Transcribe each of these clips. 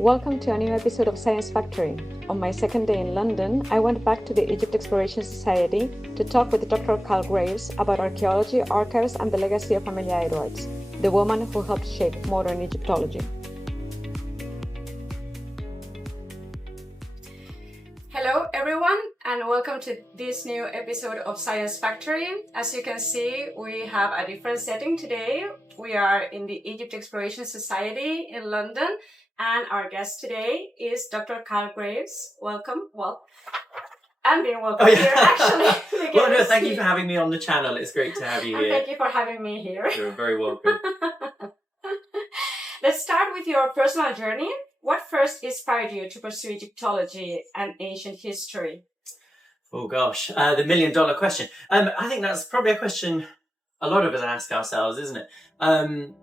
Welcome to a new episode of Science Factory. On my second day in London, I went back to the Egypt Exploration Society to talk with Dr. Carl Graves about archaeology, archives, and the legacy of Amelia Edwards, the woman who helped shape modern Egyptology. Hello everyone, and welcome to this new episode of Science Factory. As you can see, we have a different setting today. We are in the Egypt Exploration Society in London, and our guest today is Dr. Carl Graves. Welcome. Well, I'm being welcome here actually. Well, no, thank you for having me on the channel. It's great to have you here. Thank you for having me here. You're very welcome. Let's start with your personal journey. What first inspired you to pursue Egyptology and ancient history? Oh gosh, the $1,000,000 question. I think that's probably a question a lot of us ask ourselves, isn't it? And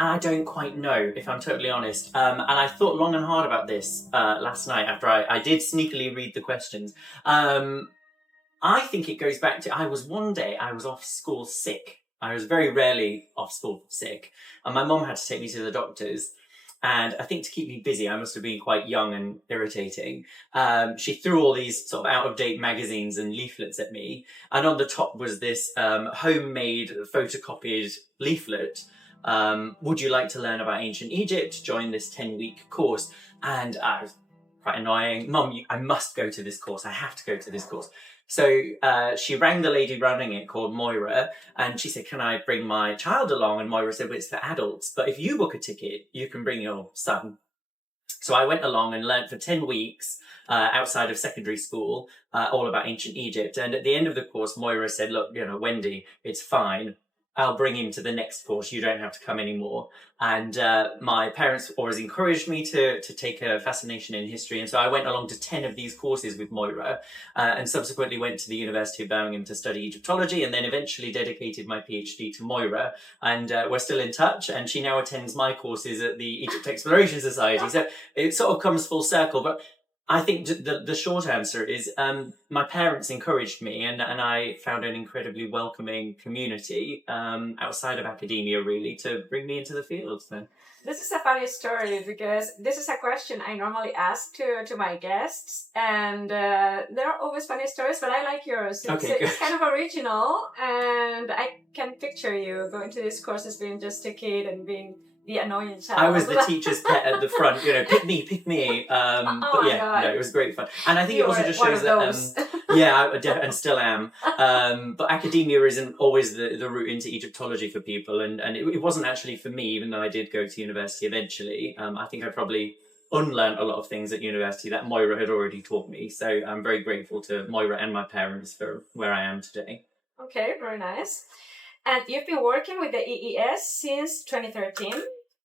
I don't quite know, if I'm totally honest. And I thought long and hard about this last night after I did sneakily read the questions. I think it goes back to, one day I was off school sick. I was very rarely off school sick. And my mum had to take me to the doctors. And I think to keep me busy, I must have been quite young and irritating. She threw all these sort of out-of-date magazines and leaflets at me. And on the top was this homemade photocopied leaflet. Would you like to learn about ancient Egypt? Join this 10-week course. And I was quite annoying. Mum, I must go to this course. I have to go to this course. So she rang the lady running it called Moira, and she said, can I bring my child along? And Moira said, well, it's for adults, but if you book a ticket, you can bring your son. So I went along and learned for 10 weeks outside of secondary school all about ancient Egypt. And at the end of the course, Moira said, look, Wendy, it's fine. I'll bring him to the next course. You don't have to come anymore. And my parents always encouraged me to take a fascination in history. And so I went along to 10 of these courses with Moira and subsequently went to the University of Birmingham to study Egyptology, and then eventually dedicated my PhD to Moira. And we're still in touch. And she now attends my courses at the Egypt Exploration Society. So it sort of comes full circle. But I think the short answer is my parents encouraged me, and I found an incredibly welcoming community outside of academia, really, to bring me into the field. So. This is a funny story because this is a question I normally ask to my guests, and there are always funny stories, but I like yours. It's kind of original, and I can picture you going to these courses being just a kid and being the annoying child. I was the teacher's pet at the front, pick me. But yeah, no, it was great fun. And I think it also just shows that, and still am. But academia isn't always the route into Egyptology for people. And it wasn't actually for me, even though I did go to university eventually. I think I probably unlearned a lot of things at university that Moira had already taught me. So I'm very grateful to Moira and my parents for where I am today. Okay, very nice. And you've been working with the EES since 2013.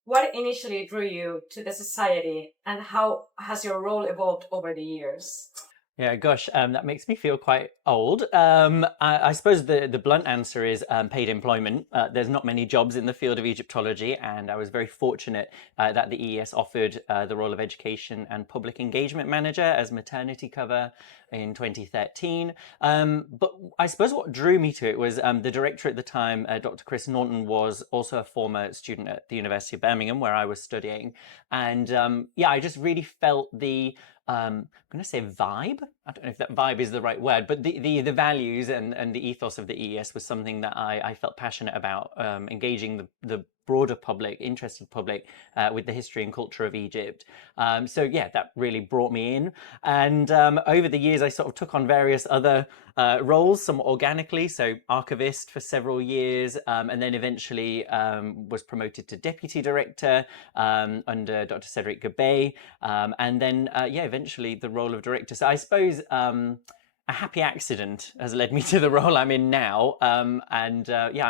What initially drew you to the society, and how has your role evolved over the years? Yeah, gosh, that makes me feel quite old. I suppose the blunt answer is paid employment. There's not many jobs in the field of Egyptology, and I was very fortunate that the EES offered the role of Education and Public Engagement Manager as maternity cover in 2013. But I suppose what drew me to it was the director at the time, Dr. Chris Norton, was also a former student at the University of Birmingham, where I was studying. And I just really felt the I'm going to say vibe. I don't know if that vibe is the right word, but the values and the ethos of the EES was something that I felt passionate about, engaging the broader public, interested public with the history and culture of Egypt. That really brought me in. And over the years, I sort of took on various other roles, somewhat organically. So archivist for several years, and then eventually was promoted to deputy director under Dr. Cedric Gabay. And then, eventually the role of director. So I suppose a happy accident has led me to the role I'm in now. I'm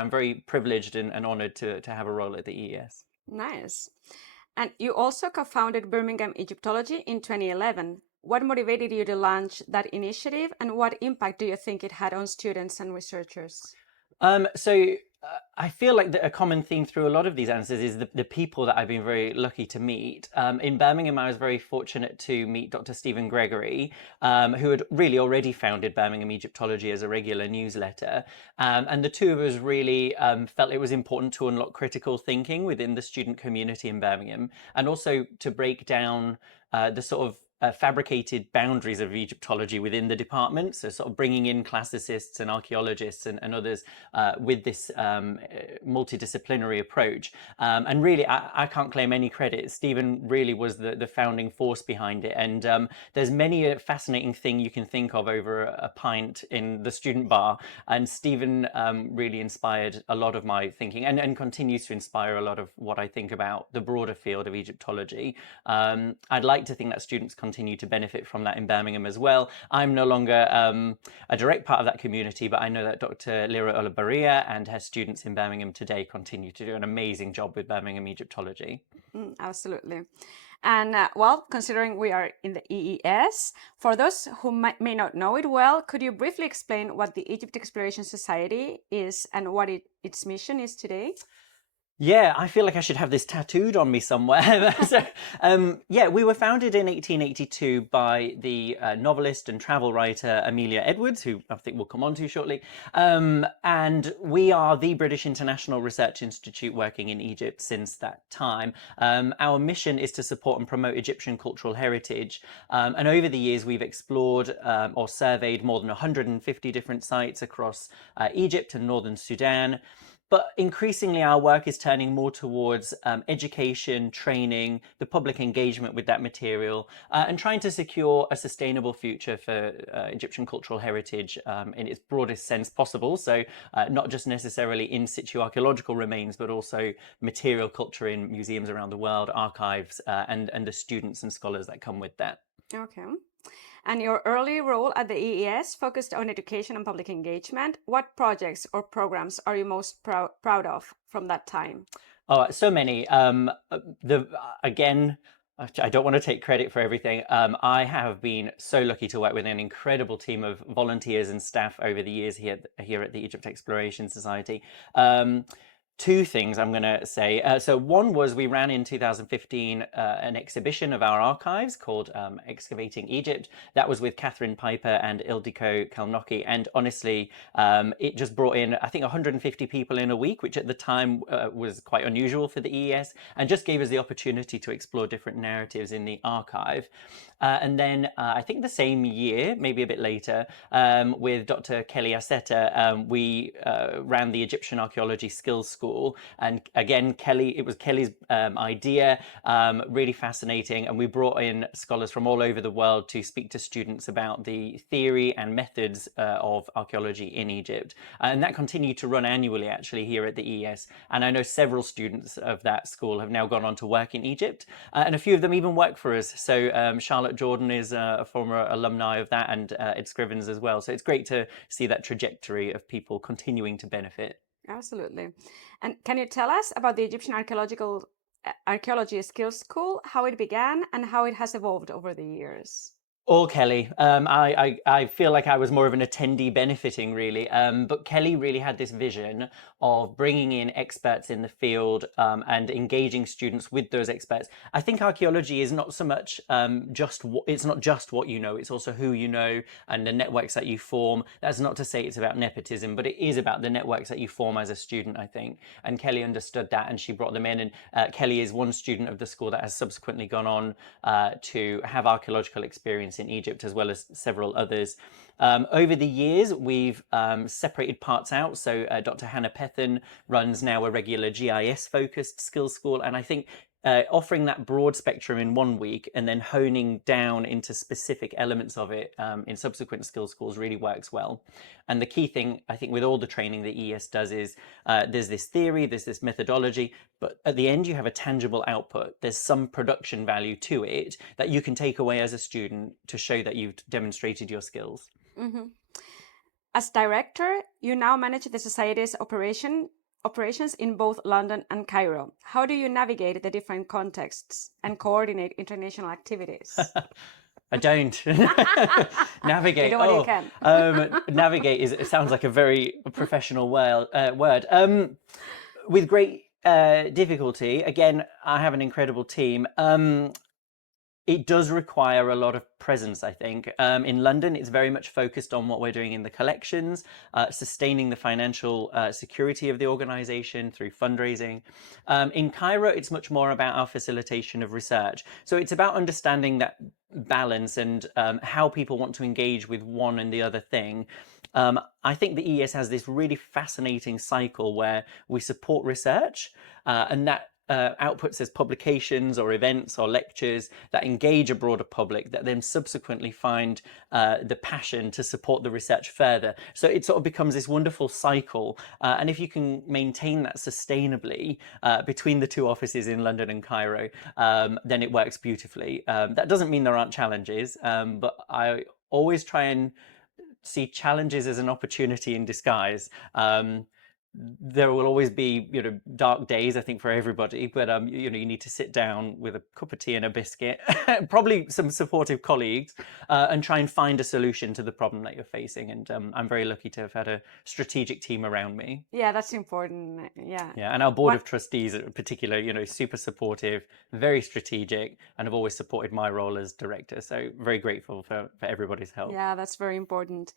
very privileged and honored to have a role at the EES. Nice. And you also co-founded Birmingham Egyptology in 2011. What motivated you to launch that initiative, and what impact do you think it had on students and researchers? I feel like a common theme through a lot of these answers is the people that I've been very lucky to meet. In Birmingham, I was very fortunate to meet Dr. Stephen Gregory, who had really already founded Birmingham Egyptology as a regular newsletter. And the two of us really felt it was important to unlock critical thinking within the student community in Birmingham, and also to break down the sort of fabricated boundaries of Egyptology within the department. So sort of bringing in classicists and archaeologists and others with this multidisciplinary approach. And really, I can't claim any credit. Stephen really was the founding force behind it. And there's many a fascinating thing you can think of over a pint in the student bar. And Stephen really inspired a lot of my thinking and continues to inspire a lot of what I think about the broader field of Egyptology. I'd like to think that students continue to benefit from that in Birmingham as well. I'm no longer a direct part of that community, but I know that Dr. Lira Olabaria and her students in Birmingham today continue to do an amazing job with Birmingham Egyptology. Absolutely. And well, considering we are in the EES, for those who may not know it well, could you briefly explain what the Egypt Exploration Society is and what its mission is today? Yeah, I feel like I should have this tattooed on me somewhere. So, yeah, we were founded in 1882 by the novelist and travel writer Amelia Edwards, who I think we'll come on to shortly. And we are the British International Research Institute working in Egypt since that time. Our mission is to support and promote Egyptian cultural heritage. And over the years, we've explored or surveyed more than 150 different sites across Egypt and northern Sudan. But increasingly, our work is turning more towards education, training, the public engagement with that material, and trying to secure a sustainable future for Egyptian cultural heritage in its broadest sense possible. So not just necessarily in situ archaeological remains, but also material culture in museums around the world, archives, and the students and scholars that come with that. Okay. And your early role at the EES focused on education and public engagement. What projects or programs are you most proud of from that time? Oh, so many. Again, I don't want to take credit for everything. I have been so lucky to work with an incredible team of volunteers and staff over the years here at the Egypt Exploration Society. Two things I'm going to say. So one was we ran in 2015 an exhibition of our archives called Excavating Egypt. That was with Catherine Piper and Ildiko Kalnoki. And honestly, it just brought in, I think, 150 people in a week, which at the time was quite unusual for the EES, and just gave us the opportunity to explore different narratives in the archive. And then I think the same year, maybe a bit later, with Dr. Kelly Aseta, we ran the Egyptian Archaeology Skills School. And again, it was Kelly's idea, really fascinating. And we brought in scholars from all over the world to speak to students about the theory and methods of archaeology in Egypt. And that continued to run annually, actually, here at the EES. And I know several students of that school have now gone on to work in Egypt. And a few of them even work for us. So Charlotte Jordan is a former alumni of that, and Ed Scrivens as well. So it's great to see that trajectory of people continuing to benefit. Absolutely. And can you tell us about the Egyptian Archaeology Skills School, how it began and how it has evolved over the years? All Kelly. I feel like I was more of an attendee benefiting, really. But Kelly really had this vision of bringing in experts in the field and engaging students with those experts. I think archaeology is not so much it's not just what you know, it's also who you know and the networks that you form. That's not to say it's about nepotism, but it is about the networks that you form as a student, I think. And Kelly understood that, and she brought them in. And Kelly is one student of the school that has subsequently gone on to have archaeological experience in Egypt, as well as several others. Over the years, we've separated parts out. So Dr. Hannah Pethan runs now a regular GIS-focused skills school, and I think offering that broad spectrum in one week and then honing down into specific elements of it in subsequent skills schools really works well. And the key thing, I think, with all the training that EES does is there's this theory, there's this methodology, but at the end you have a tangible output. There's some production value to it that you can take away as a student to show that you've demonstrated your skills. Mm-hmm. As director, you now manage the Society's operations in both London and Cairo. How do you navigate the different contexts and coordinate international activities? I don't. Navigate. You do what you can. Navigate it sounds like a very professional word. With great difficulty. Again, I have an incredible team. It does require a lot of presence, I think. In London, it's very much focused on what we're doing in the collections, sustaining the financial security of the organization through fundraising. In Cairo, it's much more about our facilitation of research. So it's about understanding that balance and how people want to engage with one and the other thing. I think the EES has this really fascinating cycle where we support research and that outputs as publications or events or lectures that engage a broader public that then subsequently find the passion to support the research further. So it sort of becomes this wonderful cycle. And if you can maintain that sustainably between the two offices in London and Cairo, then it works beautifully. That doesn't mean there aren't challenges, but I always try and see challenges as an opportunity in disguise. There will always be, dark days, I think, for everybody, but you need to sit down with a cup of tea and a biscuit, probably some supportive colleagues, and try and find a solution to the problem that you're facing. And I'm very lucky to have had a strategic team around me. Yeah, that's important. Yeah. Yeah, and our board of trustees in particular, super supportive, very strategic, and have always supported my role as director. So very grateful for everybody's help. Yeah, that's very important.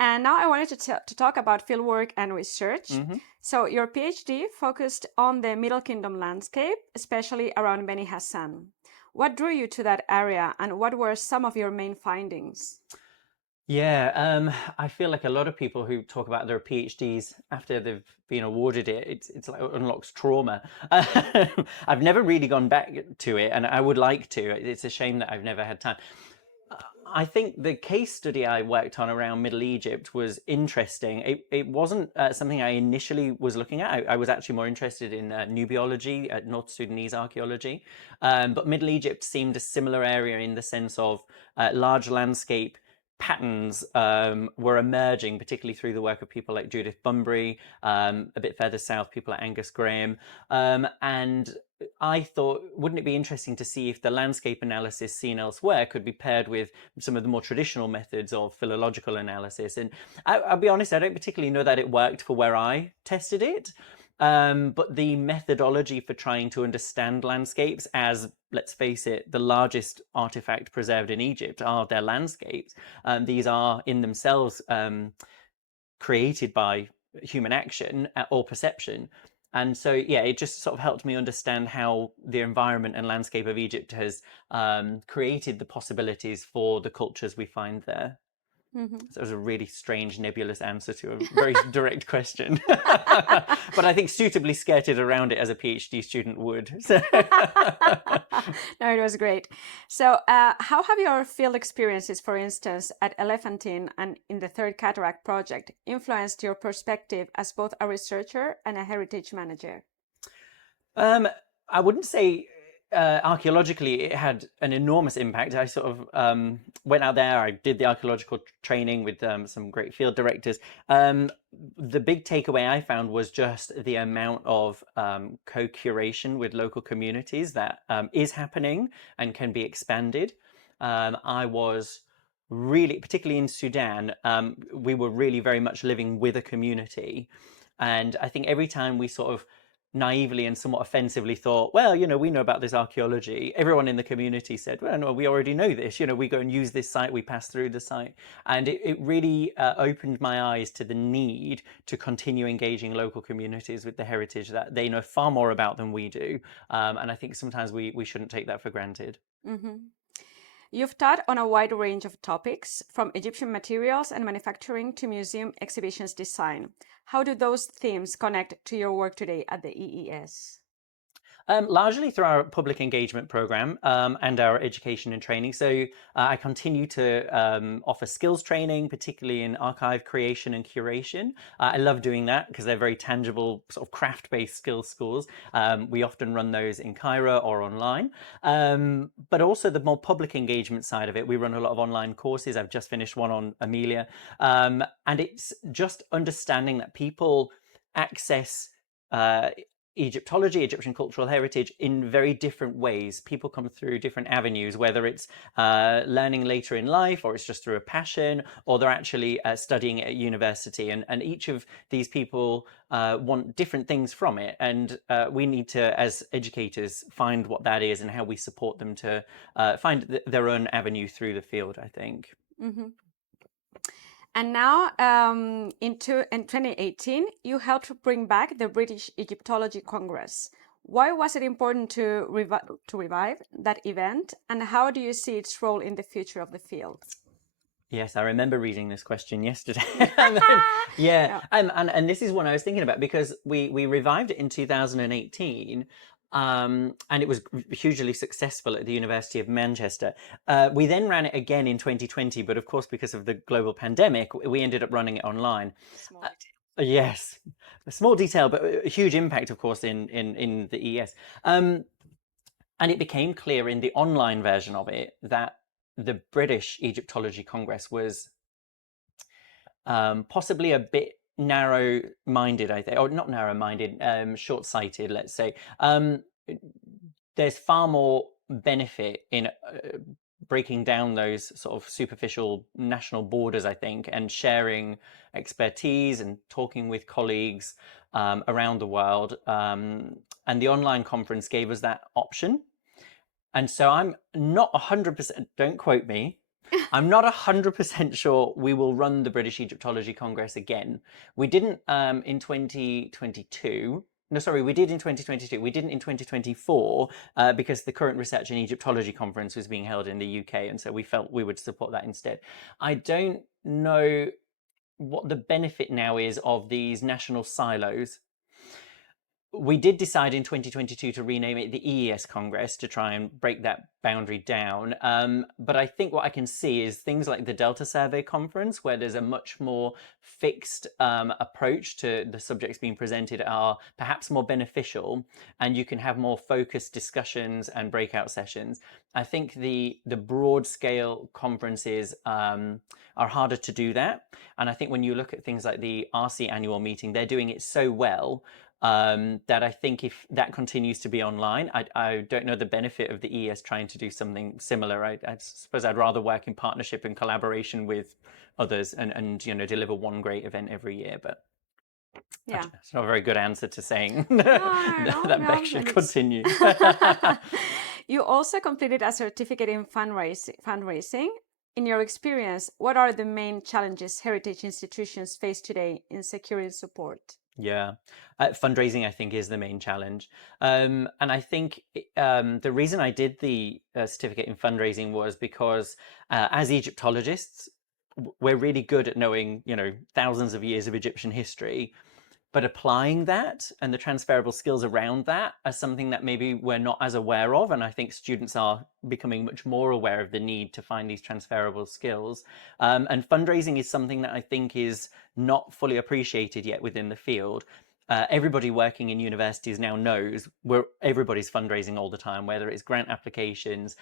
And now I wanted to talk about fieldwork and research. Mm-hmm. So your PhD focused on the Middle Kingdom landscape, especially around Beni Hassan. What drew you to that area and what were some of your main findings? Yeah, I feel like a lot of people who talk about their PhDs after they've been awarded it, it's like it unlocks trauma. I've never really gone back to it and I would like to. It's a shame that I've never had time. I think the case study I worked on around Middle Egypt was interesting. It wasn't something I initially was looking at. I was actually more interested in Nubiology, North Sudanese archaeology. But Middle Egypt seemed a similar area in the sense of large landscape patterns were emerging, particularly through the work of people like Judith Bunbury, a bit further south, people like Angus Graham. And I thought, wouldn't it be interesting to see if the landscape analysis seen elsewhere could be paired with some of the more traditional methods of philological analysis? And I'll be honest, I don't particularly know that it worked for where I tested it. But the methodology for trying to understand landscapes as, let's face it, the largest artifact preserved in Egypt are their landscapes. These are in themselves created by human action or perception. And so, yeah, it just sort of helped me understand how the environment and landscape of Egypt has created the possibilities for the cultures we find there. Mm-hmm. So it was a really strange, nebulous answer to a very direct question. But I think suitably skirted around it as a PhD student would. So. No, it was great. So how have your field experiences, for instance, at Elephantine and in the Third Cataract Project, influenced your perspective as both a researcher and a heritage manager? I wouldn't say archaeologically it had an enormous impact. I sort of went out there, I did the archaeological training with some great field directors. The big takeaway I found was just the amount of co-curation with local communities that is happening and can be expanded. I was really, particularly in Sudan, we were really very much living with a community. And I think every time we sort of naively and somewhat offensively thought, well, we know about this archaeology, everyone in the community said, well, no, we already know this, we go and use this site, we pass through the site. And it really opened my eyes to the need to continue engaging local communities with the heritage that they know far more about than we do. And I think sometimes we shouldn't take that for granted. Mm-hmm. You've taught on a wide range of topics, from Egyptian materials and manufacturing to museum exhibitions design. How do those themes connect to your work today at the EES? Largely through our public engagement program and our education and training. So I continue to offer skills training, particularly in archive creation and curation. I love doing that because they're very tangible, sort of craft-based skills schools. We often run those in Cairo or online. But also the more public engagement side of it, we run a lot of online courses. I've just finished one on Amelia. And it's just understanding that people access Egyptology, Egyptian cultural heritage, in very different ways. People come through different avenues, whether it's learning later in life, or it's just through a passion, or they're actually studying at university. And each of these people want different things from it. And we need to, as educators, find what that is and how we support them to find their own avenue through the field, I think. Mm-hmm. And now, in 2018, you helped bring back the British Egyptology Congress. Why was it important to revive that event, and how do you see its role in the future of the field? Yes, I remember reading this question yesterday. Yeah, and this is one I was thinking about, because we revived it in 2018. And it was hugely successful at the University of Manchester. We then ran it again in 2020, but of course, because of the global pandemic, we ended up running it online. Yes, a small detail, but a huge impact, of course, in the EES. And it became clear in the online version of it that the British Egyptology Congress was possibly a bit narrow-minded, I think, or not narrow-minded, short-sighted, let's say. There's far more benefit in breaking down those sort of superficial national borders, I think, and sharing expertise and talking with colleagues around the world. And the online conference gave us that option. And so I'm not 100%, don't quote me, I'm not 100% sure we will run the British Egyptology Congress again. We didn't in 2022. No, sorry, we did in 2022. We didn't in 2024 because the Current Research in Egyptology Conference was being held in the UK, and so we felt we would support that instead. I don't know what the benefit now is of these national silos. We did decide in 2022 to rename it the EES Congress to try and break that boundary down. But I think what I can see is things like the Delta Survey Conference, where there's a much more fixed approach to the subjects being presented, are perhaps more beneficial, and you can have more focused discussions and breakout sessions. I think the broad scale conferences are harder to do that. And I think when you look at things like the RC annual meeting, they're doing it so well that I think if that continues to be online, I don't know the benefit of the EES trying to do something similar. I suppose I'd rather work in partnership and collaboration with others and deliver one great event every year. But yeah, it's not a very good answer to saying that Beck should continue. You also completed a certificate in fundraising. In your experience, what are the main challenges heritage institutions face today in securing support? Yeah, fundraising, I think, is the main challenge. And I think the reason I did the certificate in fundraising was because as Egyptologists, we're really good at knowing, thousands of years of Egyptian history, but applying that and the transferable skills around that are something that maybe we're not as aware of. And I think students are becoming much more aware of the need to find these transferable skills. And fundraising is something that I think is not fully appreciated yet within the field. Everybody working in universities now knows everybody's fundraising all the time, whether it's grant applications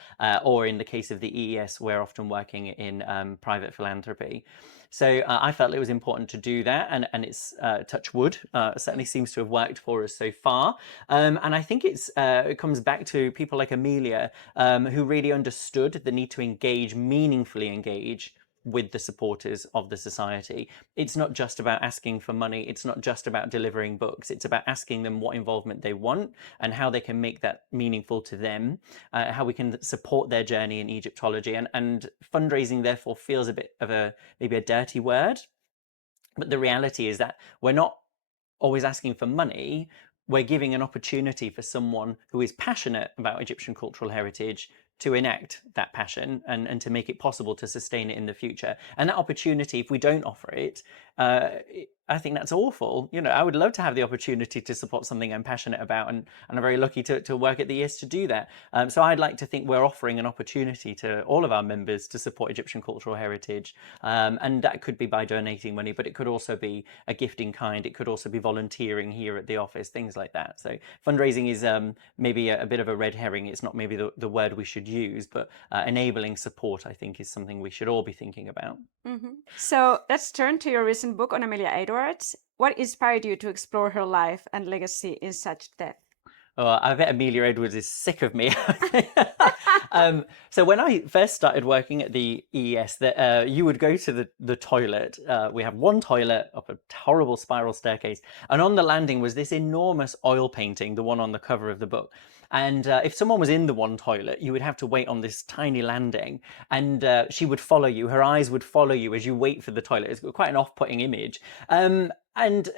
or in the case of the EES, we're often working in private philanthropy. So I felt it was important to do that, and it's touch wood, certainly seems to have worked for us so far. And I think it comes back to people like Amelia, who really understood the need to meaningfully engage with the supporters of the society. It's not just about asking for money. It's not just about delivering books. It's about asking them what involvement they want and how they can make that meaningful to them, how we can support their journey in Egyptology. And fundraising, therefore, feels a bit of maybe a dirty word. But the reality is that we're not always asking for money. We're giving an opportunity for someone who is passionate about Egyptian cultural heritage to enact that passion and to make it possible to sustain it in the future. And that opportunity, if we don't offer it, I think that's awful. I would love to have the opportunity to support something I'm passionate about, and I'm very lucky to work at the EES to do that. So I'd like to think we're offering an opportunity to all of our members to support Egyptian cultural heritage. And that could be by donating money, but it could also be a gift in kind. It could also be volunteering here at the office, things like that. So fundraising is maybe a bit of a red herring. It's not maybe the word we should use, but enabling support, I think, is something we should all be thinking about. Mm-hmm. So let's turn to your recent recent book on Amelia Edwards. What inspired you to explore her life and legacy in such depth? Oh, I bet Amelia Edwards is sick of me. So when I first started working at the EES, you would go to the toilet. We have one toilet up a horrible spiral staircase, and on the landing was this enormous oil painting, the one on the cover of the book. And if someone was in the one toilet, you would have to wait on this tiny landing, and she would follow you. Her eyes would follow you as you wait for the toilet. It's quite an off-putting image. And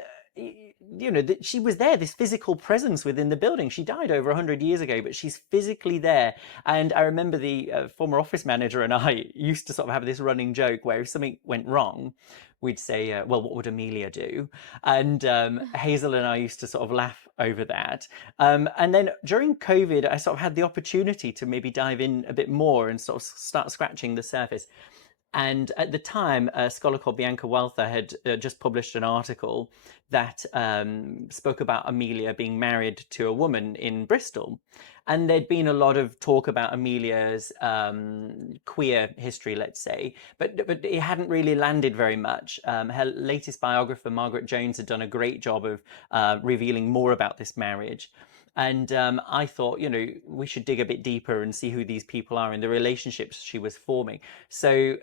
you know, she was there, this physical presence within the building. She died over 100 years ago, but she's physically there. And I remember the former office manager and I used to sort of have this running joke where if something went wrong, we'd say, well, what would Amelia do? And Hazel and I used to sort of laugh over that. And then during COVID, I sort of had the opportunity to maybe dive in a bit more and sort of start scratching the surface. And at the time, a scholar called Bianca Walther had just published an article that spoke about Amelia being married to a woman in Bristol. And there'd been a lot of talk about Amelia's queer history, let's say, but it hadn't really landed very much. Her latest biographer, Margaret Jones, had done a great job of revealing more about this marriage. And I thought, you know, we should dig a bit deeper and see who these people are and the relationships she was forming. So,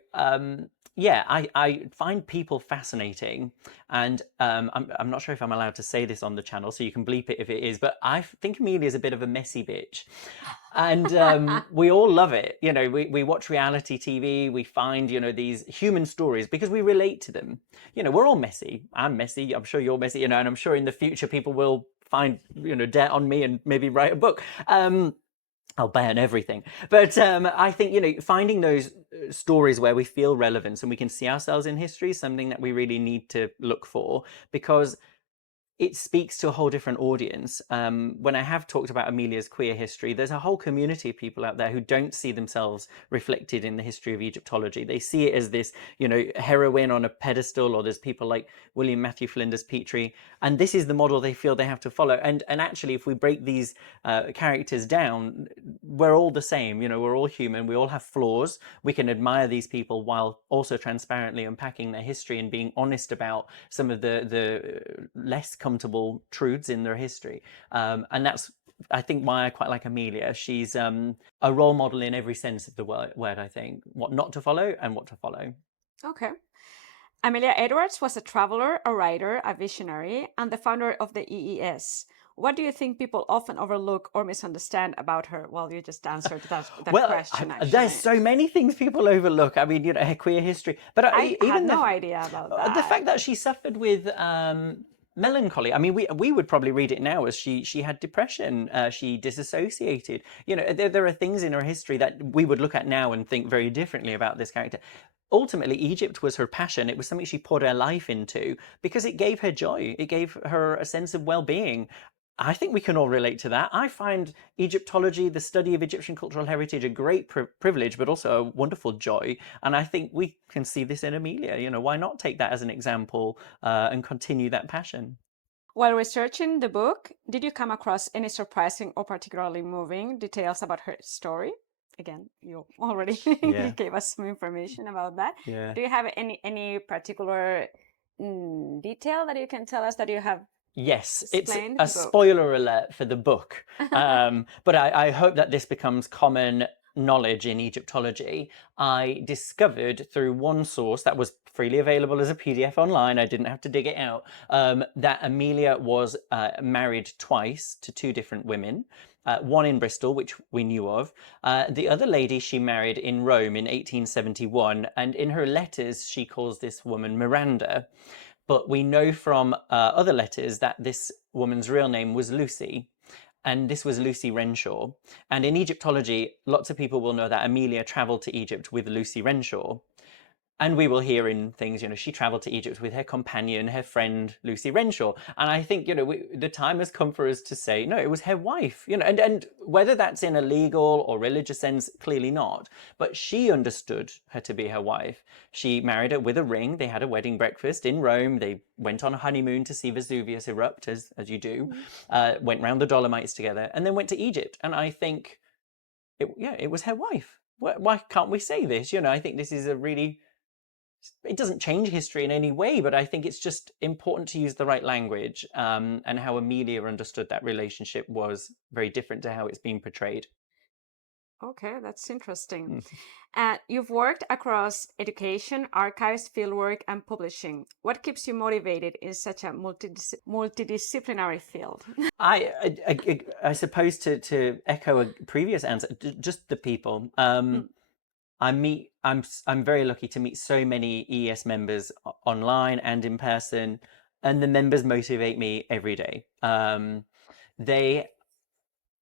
yeah, I find people fascinating. And I'm not sure if I'm allowed to say this on the channel, so you can bleep it if it is. But I think Amelia's a bit of a messy bitch. And we all love it. You know, we watch reality TV. We find, you know, these human stories because we relate to them. You know, we're all messy. I'm messy. I'm sure you're messy, you know, and I'm sure in the future people will find, you know, dirt on me and maybe write a book. I'll ban everything. But I think, you know, finding those stories where we feel relevance and we can see ourselves in history is something that we really need to look for, because it speaks to a whole different audience. When I have talked about Amelia's queer history, there's a whole community of people out there who don't see themselves reflected in the history of Egyptology. They see it as this, you know, heroine on a pedestal, or there's people like William Matthew Flinders Petrie, and this is the model they feel they have to follow. And actually, if we break these characters down, we're all the same. You know, we're all human. We all have flaws. We can admire these people while also transparently unpacking their history and being honest about some of the less comfortable truths in their history. And that's, I think, why I quite like Amelia. She's a role model in every sense of the word, I think. What not to follow and what to follow. Okay. Amelia Edwards was a traveler, a writer, a visionary, and the founder of the EES. What do you think people often overlook or misunderstand about her? Well, you just answered that question, actually. There's so many things people overlook. I mean, you know, her queer history. But I had no idea about that. The fact that she suffered with melancholy. I mean, we would probably read it now as she had depression. She disassociated. You know, there are things in her history that we would look at now and think very differently about this character. Ultimately, Egypt was her passion. It was something she poured her life into because it gave her joy. It gave her a sense of well-being. I think we can all relate to that. I find Egyptology, the study of Egyptian cultural heritage, a great privilege, but also a wonderful joy. And I think we can see this in Amelia. You know, why not take that as an example and continue that passion? While researching the book, did you come across any surprising or particularly moving details about her story? Again, you already gave us some information about that. Yeah. Do you have any particular detail that you can tell us that you have? Yes, it's a spoiler alert for the book, but I hope that this becomes common knowledge in Egyptology. I discovered through one source that was freely available as a PDF online, I didn't have to dig it out, that Amelia was married twice to two different women. One in Bristol, which we knew of. The other lady she married in Rome in 1871, and in her letters she calls this woman Miranda. But we know from other letters that this woman's real name was Lucy, and this was Lucy Renshaw. And in Egyptology, lots of people will know that Amelia travelled to Egypt with Lucy Renshaw. And we will hear in things, you know, she travelled to Egypt with her companion, her friend, Lucy Renshaw. And I think, you know, the time has come for us to say, no, it was her wife, you know, and whether that's in a legal or religious sense, clearly not. But she understood her to be her wife. She married her with a ring. They had a wedding breakfast in Rome. They went on a honeymoon to see Vesuvius erupt, as you do, went round the Dolomites together, and then went to Egypt. And I think, it was her wife. Why can't we say this? You know, I think this is a really it doesn't change history in any way, but I think it's just important to use the right language, and how Amelia understood that relationship was very different to how it's being portrayed. Okay, that's interesting. You've worked across education, archives, fieldwork, and publishing. What keeps you motivated in such a multidisciplinary field? I suppose to echo a previous answer, just the people. I'm very lucky to meet so many EES members online and in person, and the members motivate me every day. They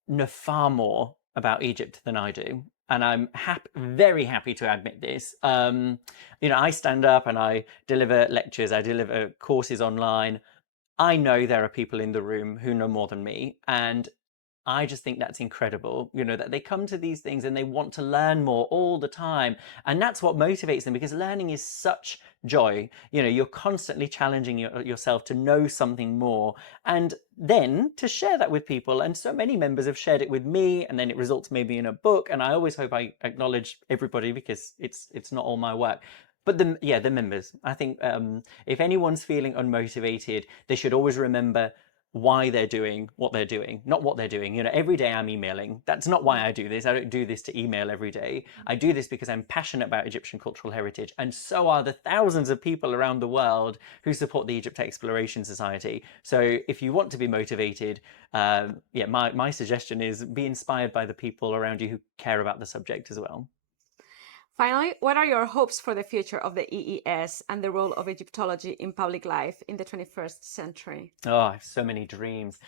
know far more about Egypt than I do, and I'm very happy to admit this. I stand up and I deliver lectures, I deliver courses online. I know there are people in the room who know more than me, and I just think that's incredible, that they come to these things and they want to learn more all the time. And that's what motivates them, because learning is such joy. You're constantly challenging yourself to know something more, and then to share that with people. And so many members have shared it with me, and then it results maybe in a book. And I always hope I acknowledge everybody, because it's not all my work. But the members, I think, if anyone's feeling unmotivated, they should always remember why they're doing what they're doing, not what they're doing. Every day I'm emailing. That's not why I do this. I don't do this to email every day. I do this because I'm passionate about Egyptian cultural heritage, and so are the thousands of people around the world who support the Egypt Exploration Society. So if you want to be motivated, my suggestion is be inspired by the people around you who care about the subject as well. Finally, what are your hopes for the future of the EES and the role of Egyptology in public life in the 21st century? Oh, I have so many dreams.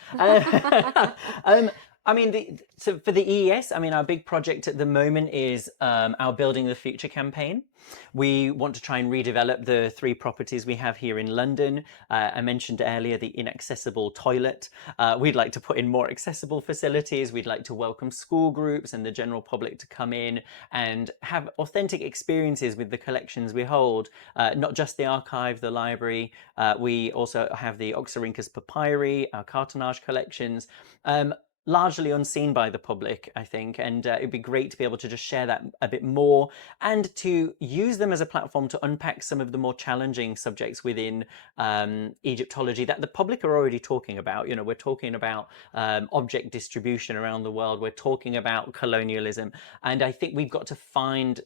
So for the EES, our big project at the moment is our Building the Future campaign. We want to try and redevelop the 3 properties we have here in London. I mentioned earlier the inaccessible toilet. We'd like to put in more accessible facilities. We'd like to welcome school groups and the general public to come in and have authentic experiences with the collections we hold. Not just the archive, the library. We also have the Oxyrhynchus papyri, our cartonnage collections. Largely unseen by the public, I think, and it'd be great to be able to just share that a bit more, and to use them as a platform to unpack some of the more challenging subjects within Egyptology that the public are already talking about. We're talking about object distribution around the world. We're talking about colonialism, and I think we've got to find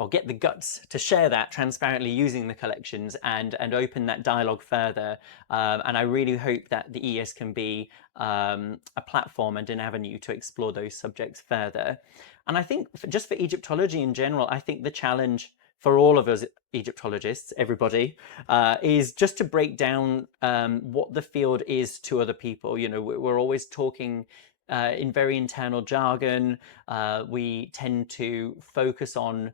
or get the guts to share that transparently using the collections and open that dialogue further. And I really hope that the EES can be a platform and an avenue to explore those subjects further. And I think just for Egyptology in general, I think the challenge for all of us Egyptologists, everybody, is just to break down what the field is to other people. We're always talking in very internal jargon. We tend to focus on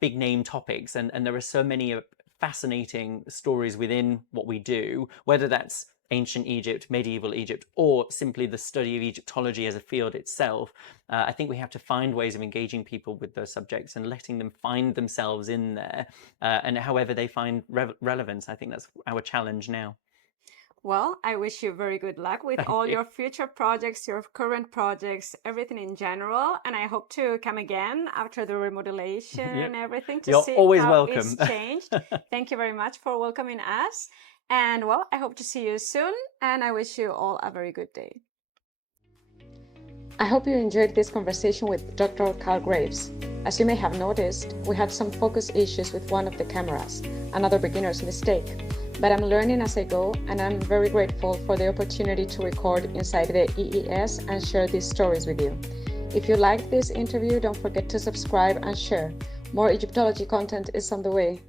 big name topics, and there are so many fascinating stories within what we do, whether that's ancient Egypt, medieval Egypt, or simply the study of Egyptology as a field itself. I think we have to find ways of engaging people with those subjects and letting them find themselves in there, and however they find relevance. I think that's our challenge now. Well, I wish you very good luck with all your future projects, your current projects, everything in general. And I hope to come again after the remodelation and everything to see always how welcome. It's changed. Thank you very much for welcoming us. And well, I hope to see you soon. And I wish you all a very good day. I hope you enjoyed this conversation with Dr. Carl Graves. As you may have noticed, we had some focus issues with one of the cameras, another beginner's mistake. But I'm learning as I go, and I'm very grateful for the opportunity to record inside the EES and share these stories with you. If you liked this interview, don't forget to subscribe and share. More Egyptology content is on the way.